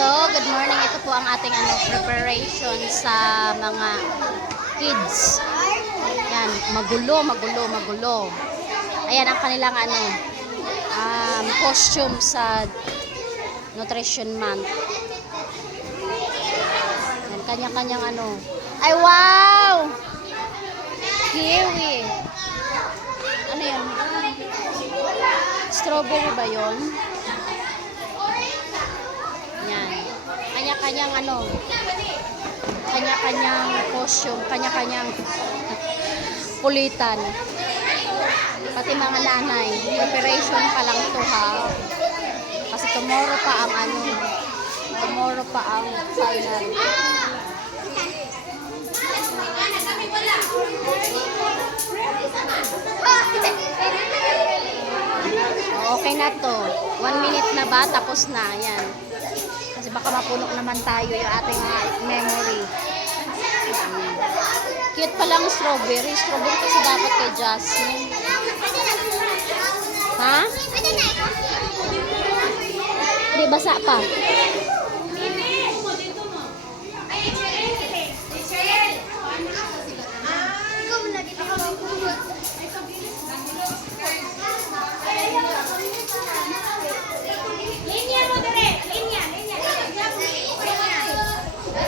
Hello, good morning. Ito po ang ating preparation sa mga kids. Yan, magulo. Ayan ang kanilang costume sa Nutrition Month. Yan, kanya-kanyang Ay, wow! Kiwi. Ano yan? Strawberry ba yun? Yan. Kanya-kanyang costume, kanya-kanyang kulitan. Pati mga nanay, preparation pa lang to ha. Kasi tomorrow pa ang final. Okay na to. 1 minute na ba? Tapos na. Yan. Kasi baka mapuno naman tayo yung ating memory. Cute pa lang strawberry. Strawberry kasi dapat kay Jasmine. Ha? Hindi, basa pa.